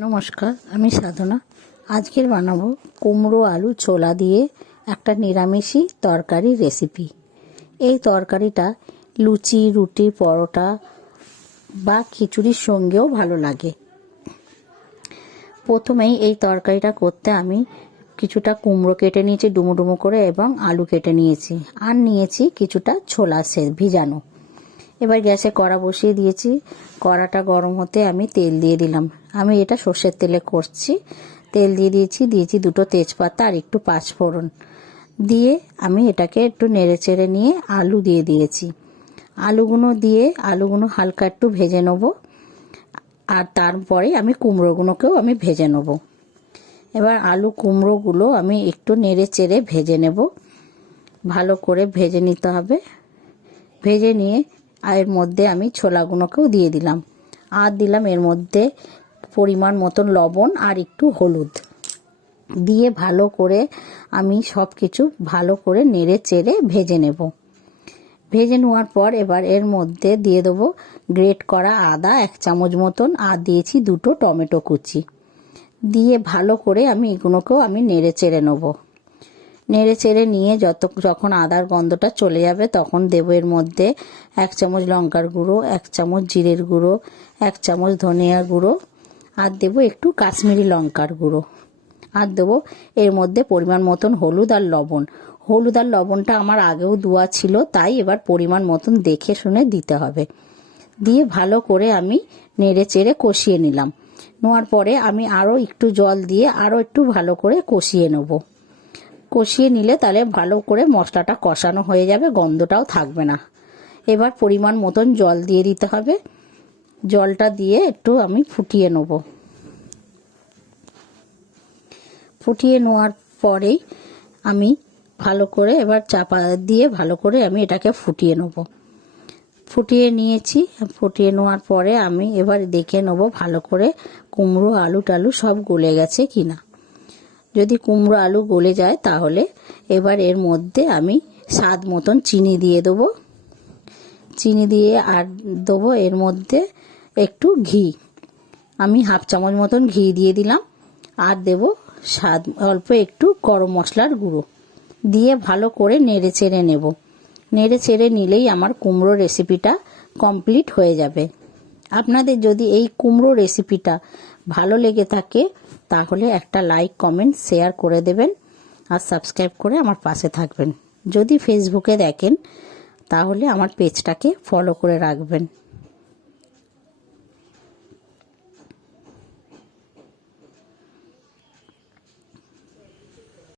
নমস্কার, আমি সাধনা। আজকের বানাবো কুমড়ো আলু ছোলা দিয়ে একটা নিরামিষি তরকারি রেসিপি। এই তরকারিটা লুচি, রুটি, পরোটা বা খিচুড়ির সঙ্গেও ভালো লাগে। প্রথমেই এই তরকারিটা করতে আমি কিছুটা কুমড়ো কেটে নিয়েছি ডুমো ডুমো করে, এবং আলু কেটে নিয়েছি, আর নিয়েছি কিছুটা ছোলা ভিজানো। এবার গ্যাসে কড়া বসিয়ে দিয়েছি। কড়াটা গরম হতে আমি তেল দিয়ে দিলাম। আমি এটা সর্ষের তেলে করছি। তেল দিয়ে দিয়েছি দুটো তেজপাতা আর একটু পাঁচফোড়ন দিয়ে আমি এটাকে একটু নেড়ে চেড়ে নিয়ে আলু দিয়ে দিয়েছি। আলুগুলো হালকা একটু ভেজে নেব, আর তারপরে আমি কুমড়োগুলোকেও আমি ভেজে নেব। এবার আলু কুমড়োগুলো আমি একটু নেড়ে চেড়ে ভেজে নেব, ভালো করে ভেজে নিতে হবে। ভেজে নিয়ে এর মধ্যে আমি ছোলাগুলোকেও দিয়ে দিলাম, আর দিলাম এর মধ্যে পরিমাণ মতন লবণ আর একটু হলুদ দিয়ে ভালো করে আমি সব কিছু ভালো করে নেড়ে চেড়ে ভেজে নেব। ভেজে নেওয়ার পর এবার এর মধ্যে দিয়ে দেবো গ্রেট করা আদা 1 চামচ মতন, আর দিয়েছি দুটো টমেটো কুচি দিয়ে ভালো করে আমি এগুলোকেও আমি নেড়ে চেড়ে নেব। নেড়ে চেড়ে নিয়ে যখন আদার গন্ধটা চলে যাবে তখন দেবো এর মধ্যে 1 চামচ লঙ্কার গুঁড়ো, 1 চামচ জিরের গুঁড়ো, 1 চামচ ধনিয়া গুঁড়ো, আর দেবো একটু কাশ্মীরি লঙ্কার গুঁড়ো, আর দেবো এর মধ্যে পরিমাণ মতন হলুদ আর লবণ। হলুদ আর লবণটা আমার আগেও দেওয়া ছিল, তাই এবার পরিমাণ মতন দেখে শুনে দিতে হবে। দিয়ে ভালো করে আমি নেড়ে চেড়ে কষিয়ে নিলাম। নেওয়ার পরে আমি আরও একটু জল দিয়ে আরও একটু ভালো করে কষিয়ে নেব। কষিয়ে নিলে তাহলে ভালো করে মশলাটা কষানো হয়ে যাবে, গন্ধটাও থাকবে না। এবার পরিমাণ মতন জল দিয়ে দিতে হবে। জলটা দিয়ে একটু আমি ফুটিয়ে নেব। ফুটিয়ে নেওয়ার পরেই আমি ভালো করে এবার চাপা দিয়ে ভালো করে আমি এটাকে ফুটিয়ে নেব। ফুটিয়ে নিয়েছি। ফুটিয়ে নেওয়ার পরে আমি এবার দেখে নেব ভালো করে কুমড়ো আলু টালু সব গলে গেছে কিনা। যদি কুমড়ো আলু গলে যায় তাহলে এবার এর মধ্যে আমি স্বাদ মতন চিনি দিয়ে দেবো। চিনি দিয়ে আর দেবো এর মধ্যে একটু ঘি। আমি 1/2 চামচ মতন ঘি দিয়ে দিলাম, আর দেবো স্বাদ অল্প একটু গরম মশলার গুঁড়ো দিয়ে ভালো করে নেড়ে চেড়ে নেব। নেড়ে চেড়ে নিলেই আমার কুমড়ো রেসিপিটা কমপ্লিট হয়ে যাবে। আপনাদের যদি এই কুমড়ো রেসিপিটা ভালো লেগে থাকে তাহলে একটা লাইক, কমেন্ট, শেয়ার করে দেবেন, আর সাবস্ক্রাইব করে আমার পাশে থাকবেন। যদি ফেসবুকে দেখেন তাহলে আমার পেজটাকে ফলো করে রাখবেন।